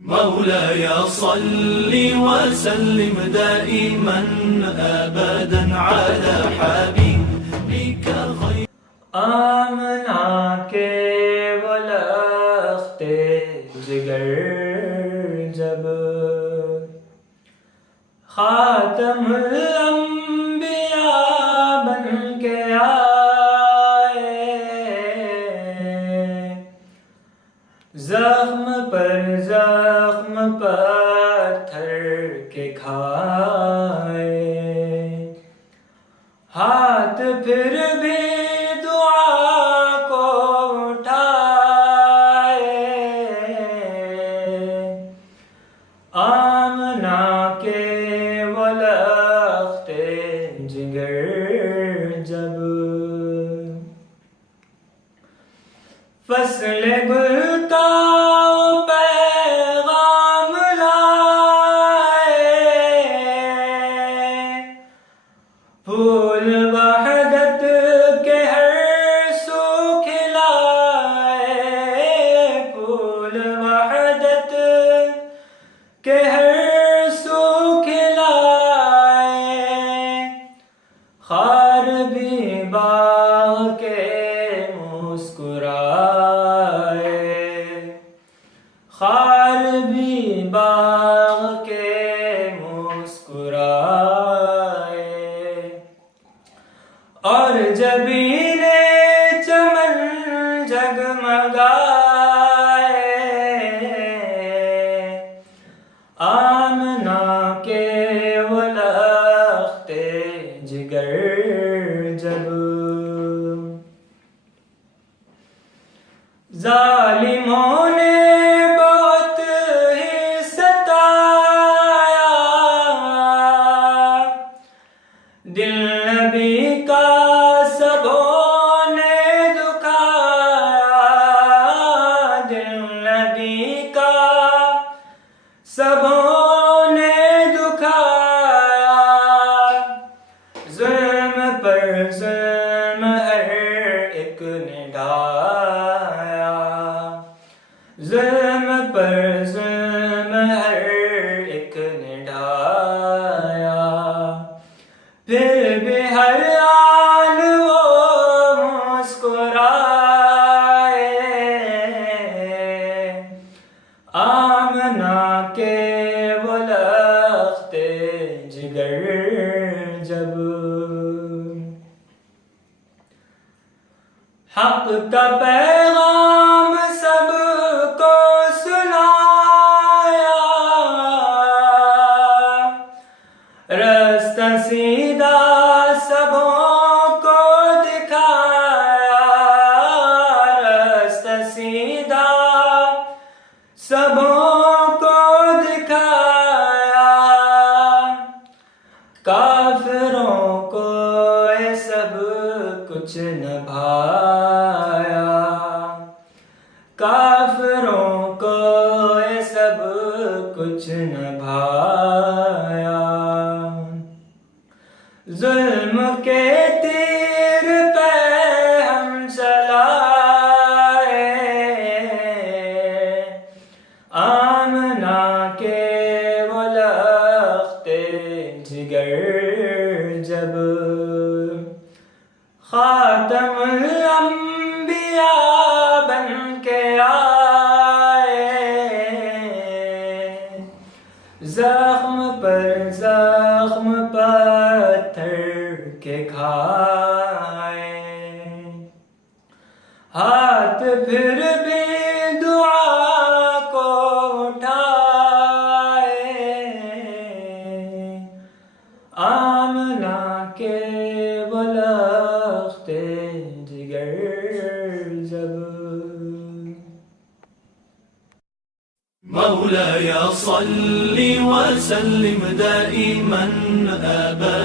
مولاي صل وسلم دائما أبدا على حبيبك خير آمنا کے ولخت جگر جب خاتم الانبیاء بن کے آئے، زخم پر زخم پتھر کے کھائے، ہاتھ پھر بھی دعا کو اٹھائے، آمنا کے ولخت جگر جب فصل گل کا پیغام لائے، پھول وحدت کے ہر سو کھلائے، پھول وحدت کے ہر سو کھلائے، خار بھی باغ کے مسکرائے، خار بھی باغ کے مسکرائے، اور جبین چمن جگمگائے، آمنا کے ولخت جگر جب ظالموں نے بہت ہی ستایا، دل نبی کا سبوں نے دکھایا، دل نبی کا سبوں نے دکھایا، ظلم پر ظلم ہر ایک نے ڈھایا، ظلم پر ظلم ہر ایک نے ڈھایا، پھر بھی ہر آن وہ مسکرائے، آمنا کے ولخت جگر جب حق کا پیغام سب کو سنایا، رستہ سیدھا سبوں کو دکھایا، رستہ سیدھا سبوں کو دکھایا، کافروں کو یہ سب کچھ نہ بھایا، کافروں کو یہ سب کچھ نہ بھایا، ظلم کے تیر پہ ہم چلائے، آمنا کے ولخت جگر جب خاتم الانبیاء بن کے آئے، زخم پر زخم پتھر کے کھائے، ہاتھ پھر بھی دعا کو اٹھائے، آمنا کے ولخت جگر جب مولاي صل وسلم دائما أبدا